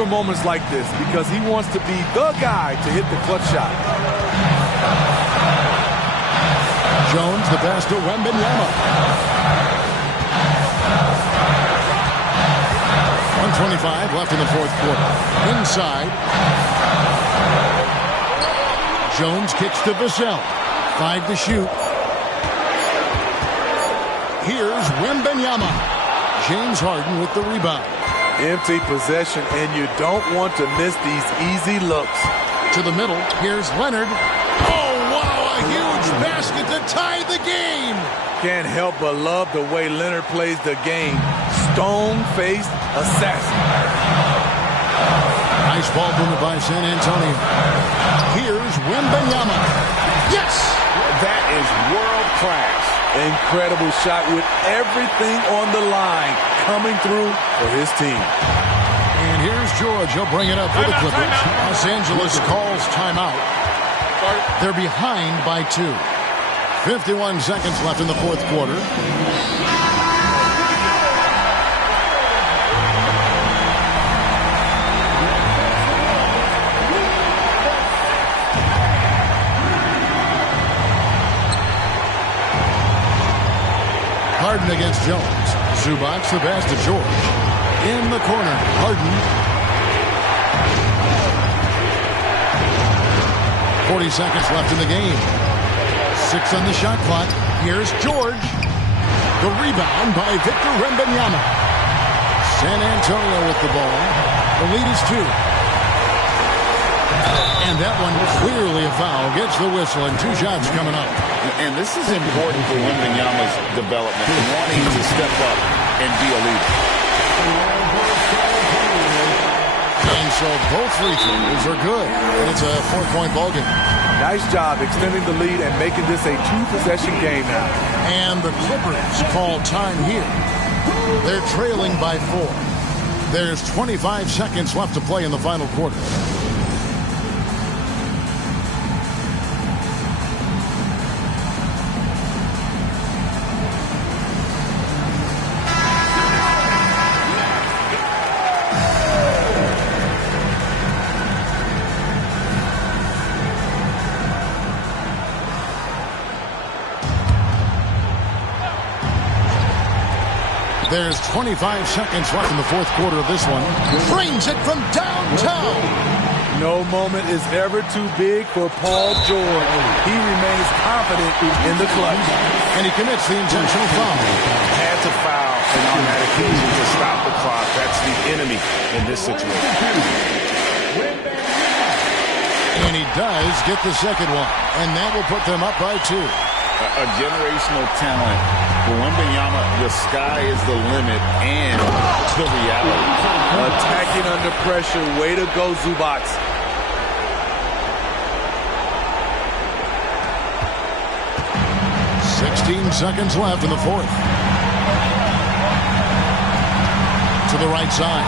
for moments like this because he wants to be the guy to hit the clutch shot. Jones, the pass to Wembanyama. 1:25 left in the fourth quarter. Inside. Jones kicks to Vassell. 5 to shoot. Here's Wembanyama. James Harden with the rebound. Empty possession, and you don't want to miss these easy looks. To the middle, here's Leonard. Oh, wow, a huge basket to tie the game. Can't help but love the way Leonard plays the game. Stone-faced assassin. Nice ball movement by San Antonio. Here's Wembanyama. Yes! That is world class. Incredible shot with everything on the line coming through for his team. And here's George. He'll bring it up for the Clippers. Los Angeles calls timeout. They're behind by 2. 51 seconds left in the fourth quarter. Harden against Jones. Zubac the pass to George. In the corner, Harden. 40 seconds left in the game. 6 on the shot clock. Here's George. The rebound by Victor Wembanyama. San Antonio with the ball. The lead is 2. And that one clearly a foul. Gets the whistle and 2 shots coming up. And this is important for Wembanyama's development, wanting to step up and be a leader. And so both free throws are good. And it's a 4-point ball game. Nice job extending the lead and making this a 2-possession game now. And the Clippers call time here. They're trailing by 4. There's 25 seconds left to play in the final quarter. There's 25 seconds left in the fourth quarter of this one. Brings it from downtown. No moment is ever too big for Paul George. He remains confident in the clutch. And he commits the intentional foul. Had to foul, and on that occasion to stop the clock. That's the enemy in this situation. And he does get the second one. And that will put them up by 2. A generational talent. For Wembanyama, the sky is the limit, and the reality. Attacking under pressure. Way to go, Zubac. Seconds left in the fourth. To the right side.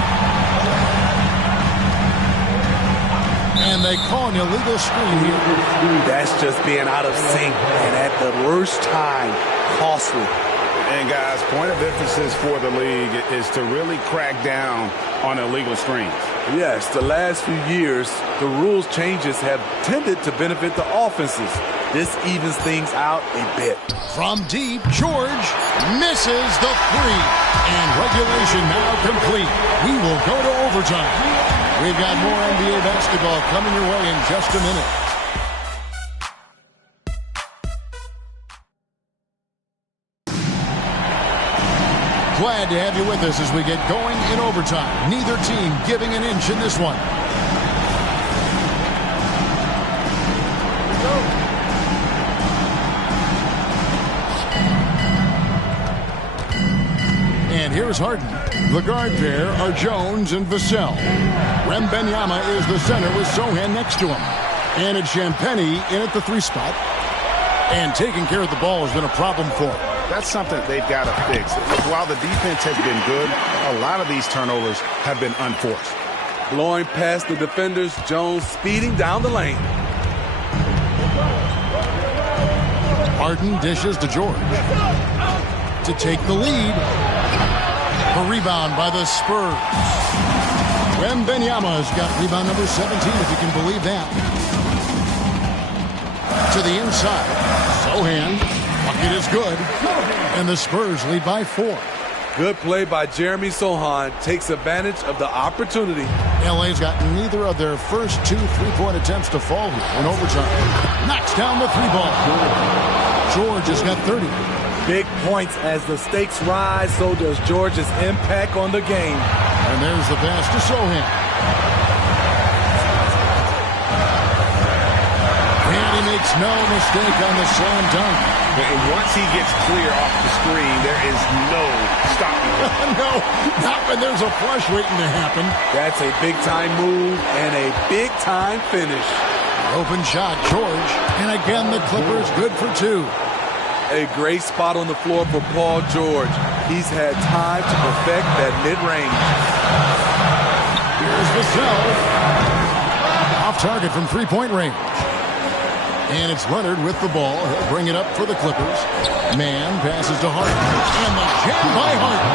And they call an illegal screen here. That's just being out of sync and at the worst time, costly. And guys, point of emphasis for the league is to really crack down on illegal screens. Yes, the last few years, the rules changes have tended to benefit the offenses. This evens things out a bit. From deep, George misses the 3. And regulation now complete. We will go to overtime. We've got more NBA basketball coming your way in just a minute. Glad to have you with us as we get going in overtime. Neither team giving an inch in this one. And here's Harden. The guard pair are Jones and Vassell. Wembanyama is the center with Sohan next to him. And it's Champagnie in at the 3 spot. And taking care of the ball has been a problem for him. That's something they've got to fix. While the defense has been good, a lot of these turnovers have been unforced. Blowing past the defenders, Jones speeding down the lane. Harden dishes to George to take the lead. A rebound by the Spurs. Wembanyama's got rebound number 17, if you can believe that. To the inside. Sohan. Bucket is good. And the Spurs lead by 4. Good play by Jeremy Sohan. Takes advantage of the opportunity. LA's got neither of their first 2 3-point attempts to fall here in overtime. Knocks down the 3-ball. George has got 30. Big points as the stakes rise, so does George's impact on the game. And there's the pass to Sohan. And he makes no mistake on the slam dunk. And once he gets clear off the screen, there is no stopping him. No, not when there's a flush waiting to happen. That's a big-time move and a big-time finish. Open shot, George. And again, the Clippers good for 2. A great spot on the floor for Paul George. He's had time to perfect that mid-range. Here's Vassell. Off target from 3-point range. And it's Leonard with the ball. He'll bring it up for the Clippers. Man passes to Harden. And the jam by Harden.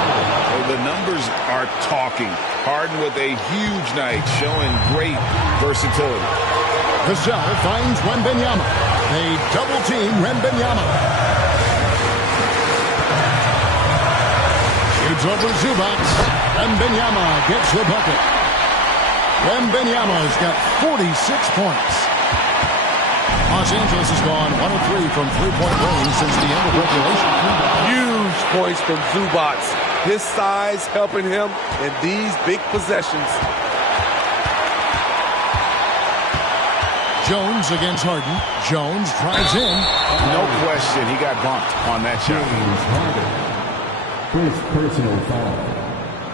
Well, the numbers are talking. Harden with a huge night, showing great versatility. Vassell finds Wembanyama. They double-team Wembanyama. Shoots over Zubac. Wembanyama gets the bucket. Wembanyama's got 46 points. Los Angeles has gone 1 of 3 from 3-point range since the end of regulation. Huge points from Zubac. His size helping him in these big possessions. Jones against Harden. Jones drives in. No question, he got bumped on that shot. First personal foul.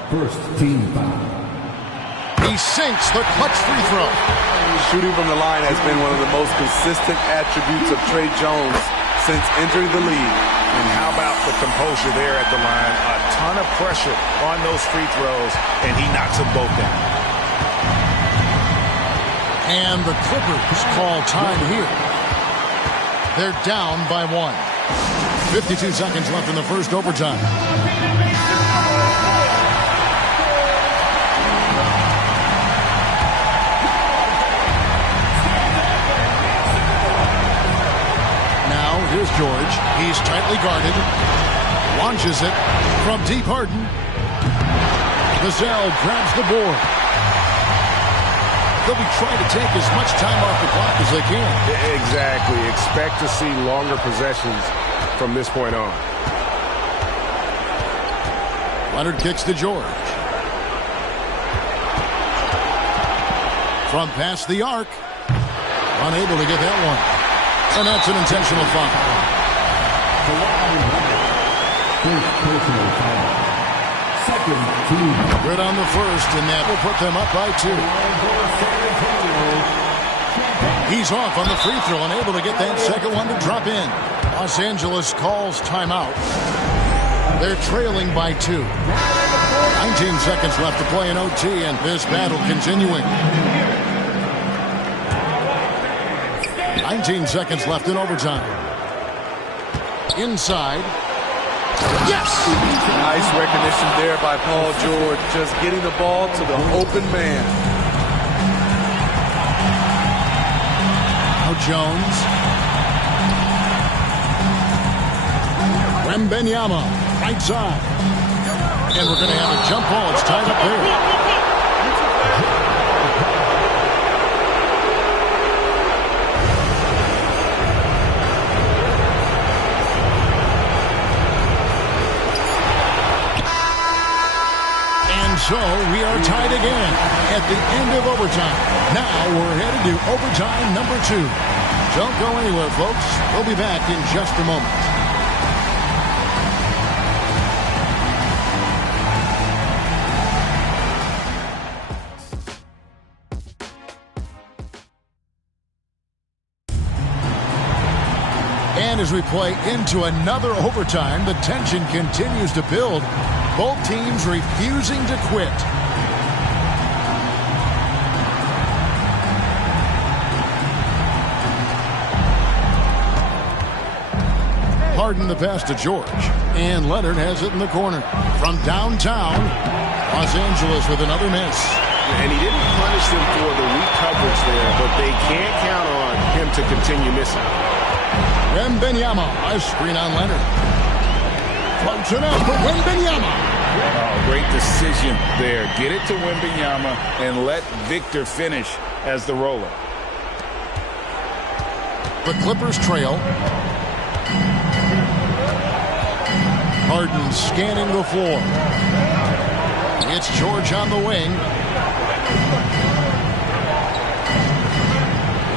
First team foul. He sinks the clutch free throw. Shooting from the line has been one of the most consistent attributes of Trey Jones since entering the league. And how about the composure there at the line? A ton of pressure on those free throws, and he knocks them both down. And the Clippers call time here. They're down by 1. 52 seconds left in the first overtime. Here's George. He's tightly guarded. Launches it from deep. Harden. Vassell grabs the board. They'll be trying to take as much time off the clock as they can. Exactly. Expect to see longer possessions from this point on. Leonard kicks to George. From past the arc. Unable to get that one. And that's an intentional foul. First personal foul. Second team. Good on the first, and that will put them up by 2. He's off on the free throw, unable to get that second one to drop in. Los Angeles calls timeout. They're trailing by 2. 19 seconds left to play in OT, and this battle continuing. 19 seconds left in overtime. Inside. Yes! Nice recognition there by Paul George. Just getting the ball to the open man. Now Jones. Wembanyama, right side. And we're going to have a jump ball. It's tied up there. So we are tied again at the end of overtime. Now we're headed to overtime number 2. Don't go anywhere, folks. We'll be back in just a moment. And as we play into another overtime, the tension continues to build. Both teams refusing to quit. Harden the pass to George. And Leonard has it in the corner. From downtown, Los Angeles with another miss. And he didn't punish them for the weak coverage there, but they can't count on him to continue missing. Wembanyama, a screen on Leonard. Floats it out for Wembanyama. Oh, great decision there. Get it to Wembanyama and let Victor finish as the roller. The Clippers trail. Harden scanning the floor. It's George on the wing.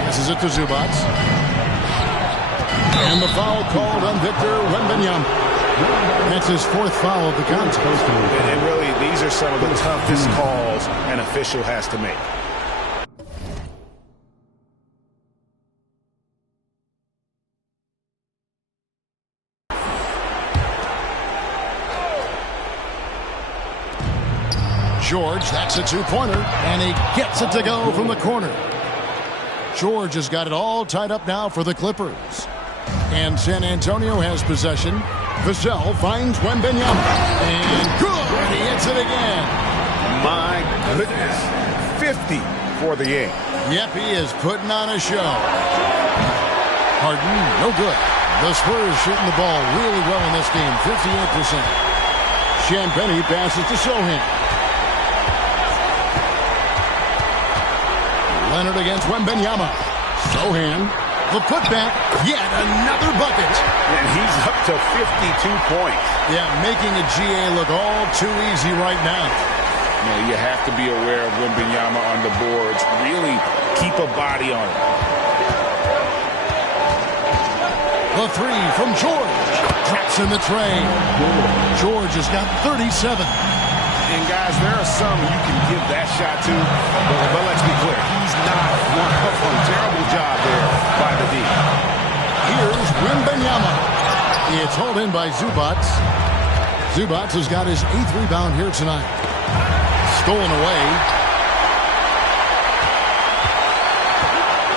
Passes it to Zubac. And the foul called on Victor Wembanyama. That's his fourth foul of the contest. And really, these are some of the toughest calls an official has to make. George, that's a two-pointer, and he gets it to go from the corner. George has got it all tied up now for the Clippers. And San Antonio has possession. Vassell finds Wembanyama. And good! He hits it again. My goodness. 50 for the Yanks. Yep, he is putting on a show. Harden, no good. The Spurs shooting the ball really well in this game, 58%. Champagnie passes to Sohan. Leonard against Wembanyama. Sohan, the putback, yet another bucket. And he's up to 52 points. Yeah, making a GA look all too easy right now. You have to be aware of Wembanyama on the boards. Really keep a body on it. The three from George. Drops in the tray. George has got 37. And guys, there are some you can give that shot to, but let's be clear, he's not one of them. Terrible job there by the D. Here's Wembanyama. It's hauled in by Zubac. Zubac has got his 8th rebound here tonight. Stolen away.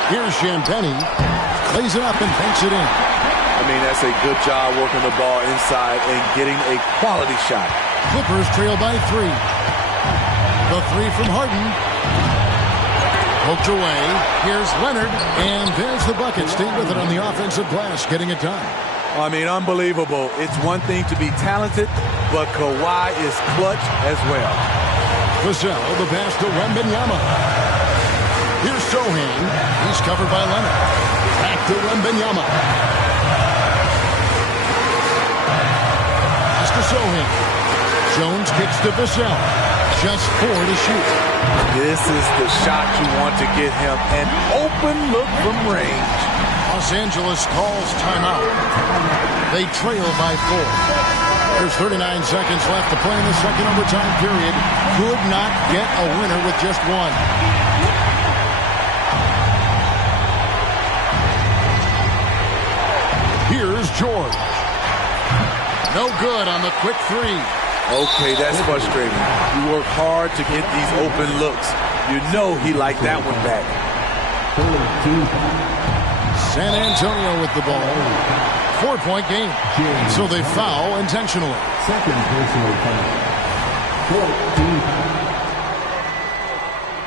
Here's Champagnie. Lays it up and banks it in. I mean, that's a good job working the ball inside and getting a quality shot. Clippers trail by 3. The three from Harden. Poked away. Here's Leonard. And there's the bucket. Staying with it on the offensive glass. Getting it done. I mean, unbelievable. It's one thing to be talented, but Kawhi is clutch as well. Vassell, the pass to Wembanyama. Here's Sohan. He's covered by Leonard. Back to Wembanyama. Pass to Sohan. Jones kicks to Vassell. Just 4 to shoot. This is the shot you want to get him. An open look from range. Los Angeles calls timeout. They trail by 4. There's 39 seconds left to play in the second overtime period. Could not get a winner with just one. Here's George. No good on the quick 3. Okay, that's frustrating. You work hard to get these open looks. You know he liked that one back. San Antonio with the ball. 4-point game. So they foul intentionally. Second personal foul. 14 foul.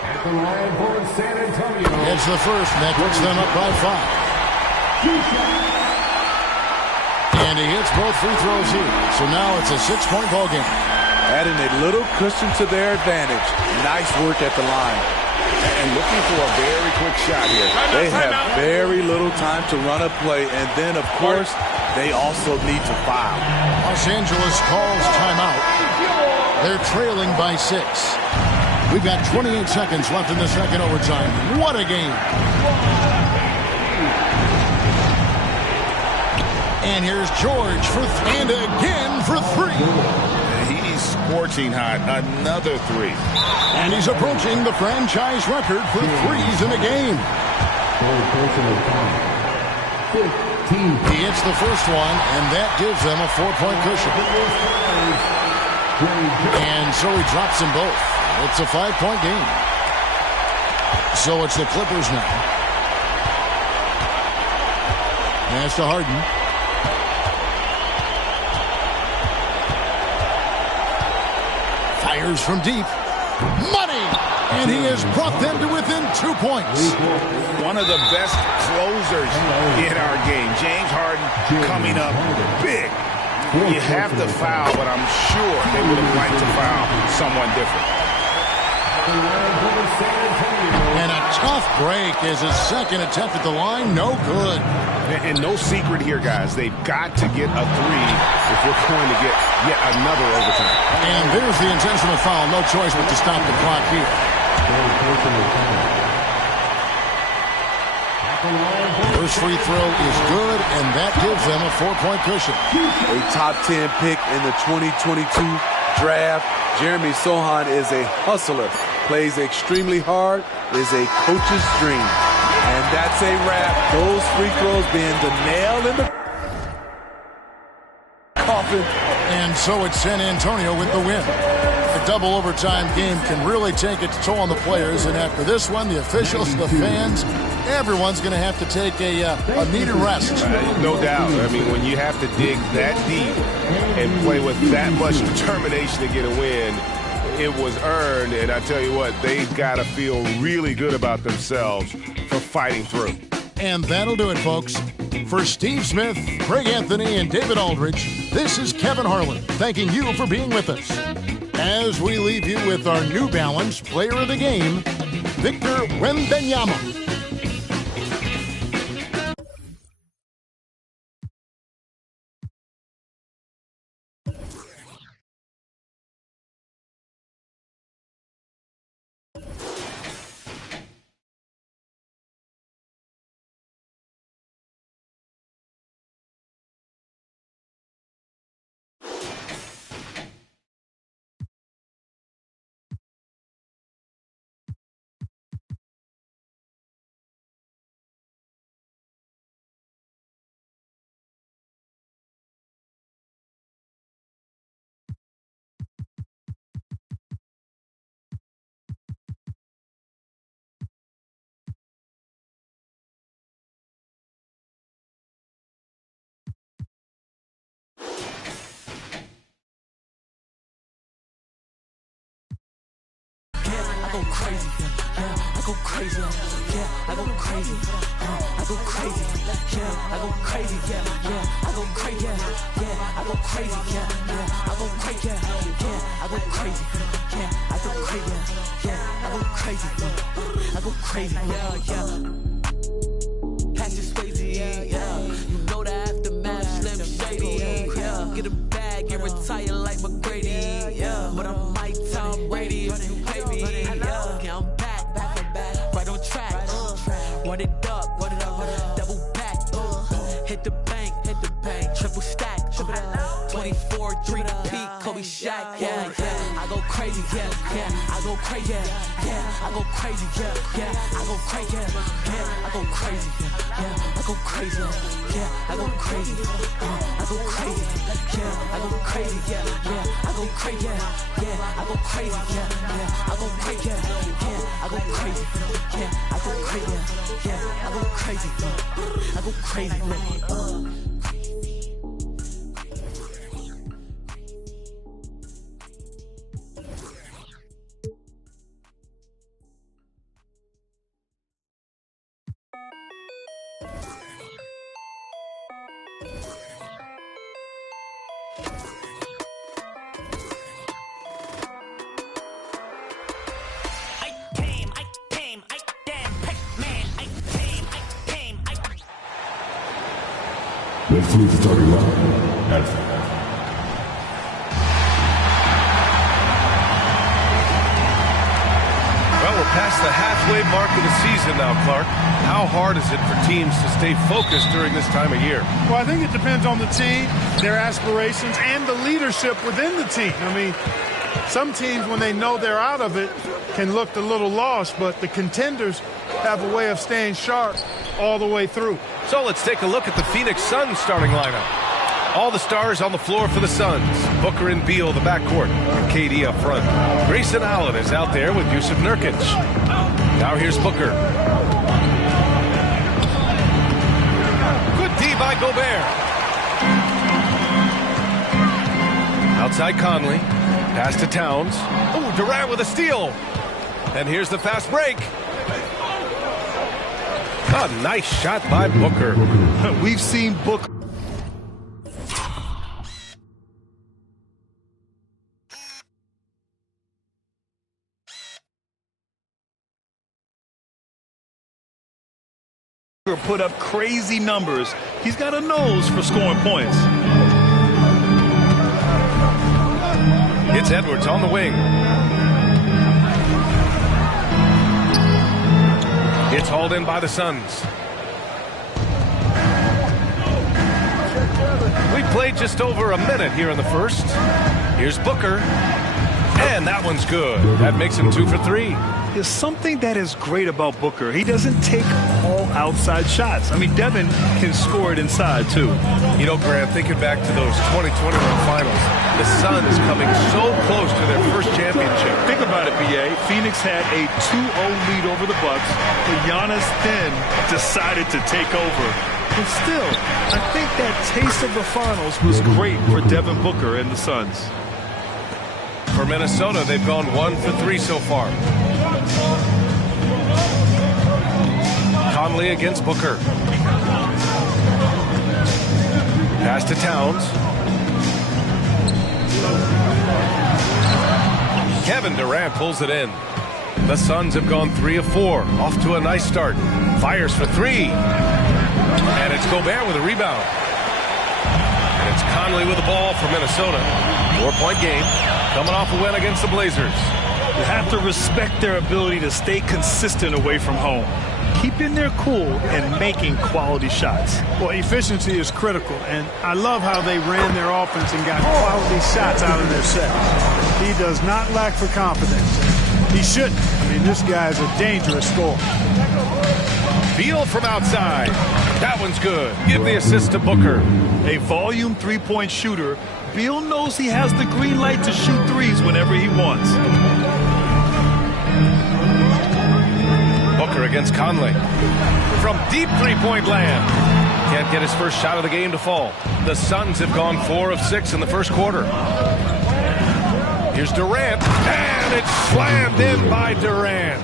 At the line for San Antonio. It's the first, and that puts them up by 5. And he hits both free throws here. So now it's a 6-point ball game. Adding a little cushion to their advantage. Nice work at the line. And looking for a very quick shot here. They have very little time to run a play, and then, of course, they also need to foul. Los Angeles calls timeout. They're trailing by 6. We've got 28 seconds left in the second overtime. What a game. And here's George and again for 3. He's scorching hot. Another 3. And he's approaching the franchise record for threes in a game. Personal foul. 15. He hits the first one, and that gives them a 4-point cushion. And so he drops them both. It's a 5-point game. So it's the Clippers now. Pass to Harden. Fires from deep. Money! And he has brought them to within 2 points. One of the best closers in our game. James Harden coming up big. You have to foul, but I'm sure they would have liked to foul someone different. And a tough break is his second attempt at the line. No good. And no secret here, guys. They've got to get a three if we're going to get yet another overtime. And there's the intentional foul. No choice but to stop the clock here. First free throw is good, and that gives them a 4-point cushion. A top 10 pick in the 2022 draft. Jeremy Sohan is a hustler, plays extremely hard, is a coach's dream. And that's a wrap. Those free throws being the nail in the coffin. And so it's San Antonio with the win. A double overtime game can really take its toll on the players, and after this one, the officials, the fans, everyone's going to have to take a needed rest. No doubt. I mean, when you have to dig that deep and play with that much determination to get a win, it was earned, and I tell you what, they've got to feel really good about themselves for fighting through. And that'll do it, folks. For Steve Smith, Craig Anthony, and David Aldridge, this is Kevin Harlan thanking you for being with us. As we leave you with our New Balance Player of the Game, Victor Wembanyama. I go crazy, yeah, I go crazy, yeah, I go crazy, I go crazy, yeah, I go crazy, yeah, I go crazy, yeah, I go crazy, yeah, I go crazy, yeah, I go crazy, yeah, I go crazy, yeah, I go crazy, I go crazy, yeah. Pass your Swayze, yeah, you know the aftermath, Slim Shady, yeah, get a bag and retire like McGrady, yeah, but I'm like Tom Brady if you pay me, yeah, I'm back, right on track, run it up, double back, hit the bank, triple stack, 24, 3-peat, Kobe Shaq, yeah, I go crazy, yeah, I go crazy, yeah, I go crazy, yeah, I go crazy, yeah, I go crazy, yeah, I go crazy, yeah, I go crazy, I go crazy, yeah, I go crazy, yeah, I go crazy, yeah, I go crazy, yeah, I go crazy, yeah, I go crazy, yeah, I go crazy, yeah, I go crazy, I go crazy, Let's move the starting line. Well, we're past the halfway mark of the season now, Clark. How hard is it for teams to stay focused during this time of year? Well, I think it depends on the team, their aspirations, and the leadership within the team. I mean, some teams, when they know they're out of it, can look a little lost, but the contenders have a way of staying sharp all the way through. So let's take a look at the Phoenix Suns starting lineup. All the stars on the floor for the Suns. Booker and Beal, the backcourt, and KD up front. Grayson Allen is out there with Yusuf Nurkic. Now here's Booker. Good D by Gobert. Outside Conley. Pass to Towns. Oh, Durant with a steal. And here's the fast break. A nice shot by Booker. We've seen Booker. Put up crazy numbers. He's got a nose for scoring points. It's Edwards on the wing. It's hauled in by the Suns. We played just over a minute here in the first. Here's Booker. And that one's good. That makes him 2 for 3. There's something that is great about Booker. He doesn't take all outside shots. I mean, Devin can score it inside, too. You know, Grant, thinking back to those 2021 finals, the Suns coming so close to their first championship. Think about it, B.A. Phoenix had a 2-0 lead over the Bucks, but Giannis then decided to take over. But still, I think that taste of the finals was great for Devin Booker and the Suns. For Minnesota, they've gone 1 for 3 so far. Conley against Booker. Pass to Towns. Kevin Durant pulls it in. The Suns have gone 3 of 4. Off to a nice start. Fires for 3. And it's Gobert with a rebound. And it's Conley with the ball for Minnesota. 4-point game. Coming off a win against the Blazers. You have to respect their ability to stay consistent away from home, keeping their cool and making quality shots. Well, efficiency is critical, and I love how they ran their offense and got quality shots out of their set. He does not lack for confidence. He shouldn't. I mean, this guy's a dangerous scorer. Beal from outside. That one's good. Give the assist to Booker. A volume three-point shooter, Beal knows he has the green light to shoot threes whenever he wants. Booker against Conley. From deep three-point land. Can't get his first shot of the game to fall. The Suns have gone 4 of 6 in the first quarter. Here's Durant. And it's slammed in by Durant.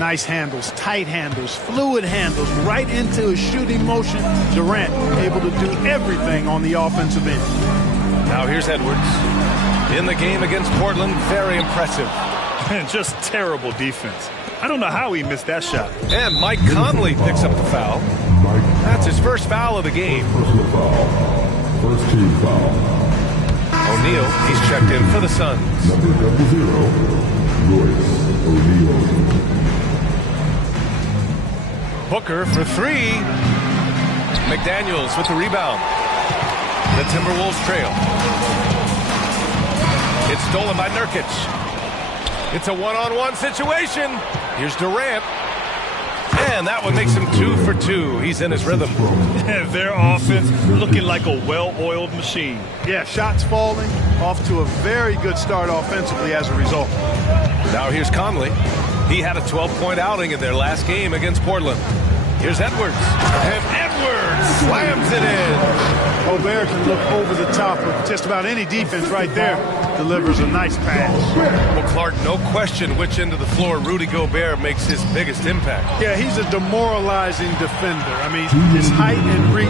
Nice handles, tight handles, fluid handles, right into a shooting motion. Durant able to do everything on the offensive end. Now here's Edwards. In the game against Portland, very impressive. And just terrible defense. I don't know how he missed that shot. And Mike Conley picks up the foul. That's his first foul of the game. First team foul. O'Neal, he's checked in for the Suns. Number 00, Royce O'Neal. Booker for 3. McDaniels with the rebound. The Timberwolves trail. It's stolen by Nurkic. It's a one-on-one situation. Here's Durant. And that one makes him 2 for 2. He's in his rhythm. Their offense looking like a well-oiled machine. Yeah, shots falling. Off to a very good start offensively as a result. Now here's Conley. He had a 12-point outing in their last game against Portland. Here's Edwards. And Edwards slams it in. Gobert can look over the top of just about any defense right there. Delivers a nice pass. Well, Clark, no question which end of the floor Rudy Gobert makes his biggest impact. Yeah, he's a demoralizing defender. I mean, his height and reach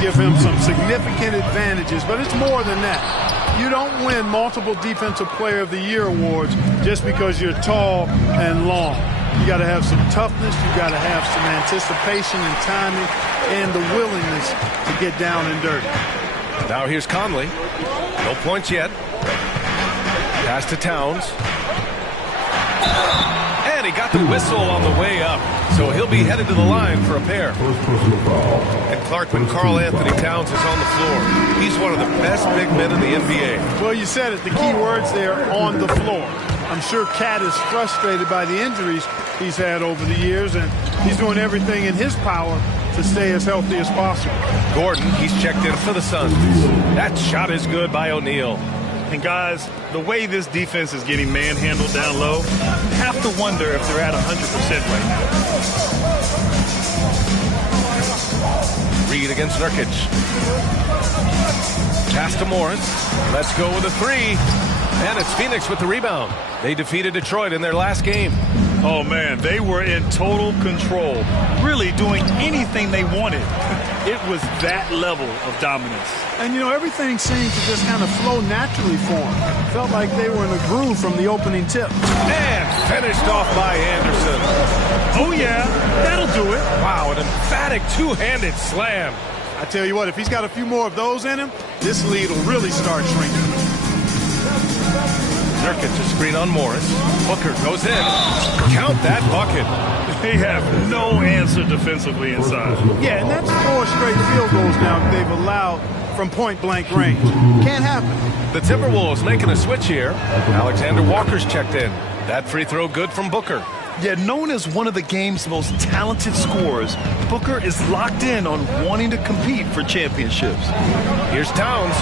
give him some significant advantages, but it's more than that. You don't win multiple Defensive Player of the Year awards just because you're tall and long. You got to have some toughness. You got to have some anticipation and timing and the willingness to get down and dirty. Now here's Conley. No points yet. Pass to Towns. And he got the whistle on the way up. So he'll be headed to the line for a pair. And Clark, when Karl Anthony Towns is on the floor, he's one of the best big men in the NBA. Well, you said it. The key words there, on the floor. I'm sure Cat is frustrated by the injuries he's had over the years, and he's doing everything in his power to stay as healthy as possible. Gordon, he's checked in for the Suns. That shot is good by O'Neal. And guys, the way this defense is getting manhandled down low, you have to wonder if they're at 100% right now. Reed against Nurkic. Pass to Morris. Let's go with a 3. And it's Phoenix with the rebound. They defeated Detroit in their last game. Oh, man, they were in total control, really doing anything they wanted. It was that level of dominance. And, you know, everything seemed to just kind of flow naturally for them. Felt like they were in a groove from the opening tip. And finished off by Anderson. Oh, yeah, that'll do it. Wow, an emphatic two-handed slam. I tell you what, if he's got a few more of those in him, this lead will really start shrinking. Nurkic to screen on Morris. Booker goes in. Count that bucket. They have no answer defensively inside. Yeah, and that's 4 straight field goals now that they've allowed from point-blank range. Can't happen. The Timberwolves making a switch here. Alexander Walker's checked in. That free throw good from Booker. Yeah, known as one of the game's most talented scorers, Booker is locked in on wanting to compete for championships. Here's Towns.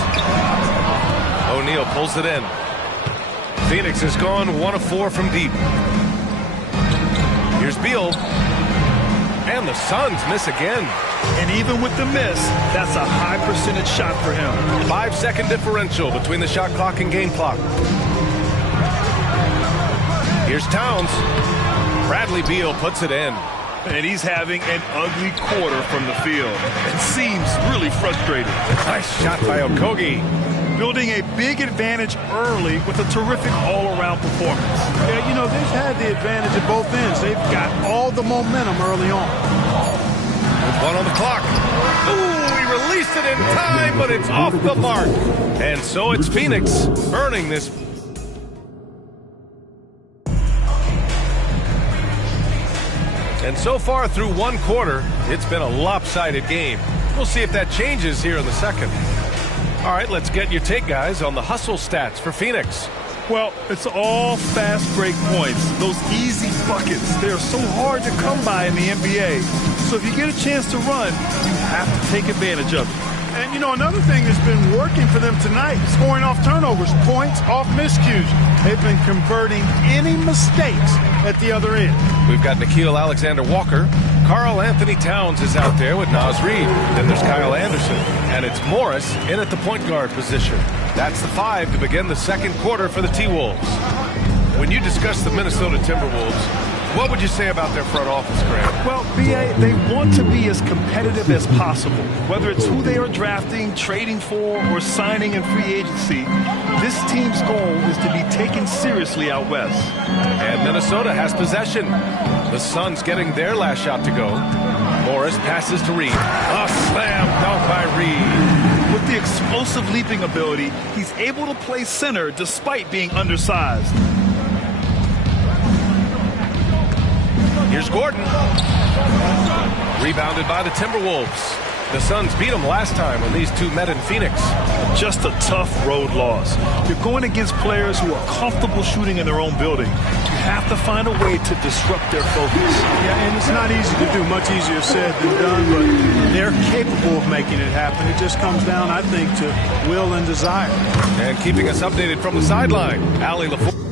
O'Neal pulls it in. Phoenix has gone 1 of 4 from deep. Here's Beal. And the Suns miss again. And even with the miss, that's a high percentage shot for him. 5-second differential between the shot clock and game clock. Here's Towns. Bradley Beal puts it in. And he's having an ugly quarter from the field. It seems really frustrated. Nice shot by Okogie. Building a big advantage early with a terrific all-around performance. Yeah, you know, they've had the advantage at both ends. They've got all the momentum early on. With 1 on the clock. Ooh, he released it in time, but it's off the mark. And so it's Phoenix earning this. And so far through 1 quarter, it's been a lopsided game. We'll see if that changes here in the second. All right, let's get your take, guys, on the hustle stats for Phoenix. Well, it's all fast break points. Those easy buckets, they're so hard to come by in the NBA. So if you get a chance to run, you have to take advantage of it. And, you know, another thing that's been working for them tonight, scoring off turnovers, points off miscues. They've been converting any mistakes at the other end. We've got Nickeil Alexander-Walker. Karl Anthony Towns is out there with Naz Reid. Then there's Kyle Anderson. And it's Morris in at the point guard position. That's the 5 to begin the second quarter for the T-Wolves. When you discuss the Minnesota Timberwolves, what would you say about their front office, Grant? Well, B.A., they want to be as competitive as possible. Whether it's who they are drafting, trading for, or signing in free agency, this team's goal is to be taken seriously out west. And Minnesota has possession. The Suns getting their last shot to go. Morris passes to Reid. A slam dunk by Reid. With the explosive leaping ability, he's able to play center despite being undersized. Here's Gordon. Rebounded by the Timberwolves. The Suns beat them last time when these two met in Phoenix. Just a tough road loss. You're going against players who are comfortable shooting in their own building. You have to find a way to disrupt their focus. Yeah, and it's not easy to do. Much easier said than done, but they're capable of making it happen. It just comes down, I think, to will and desire. And keeping us updated from the sideline, Allie LaForge.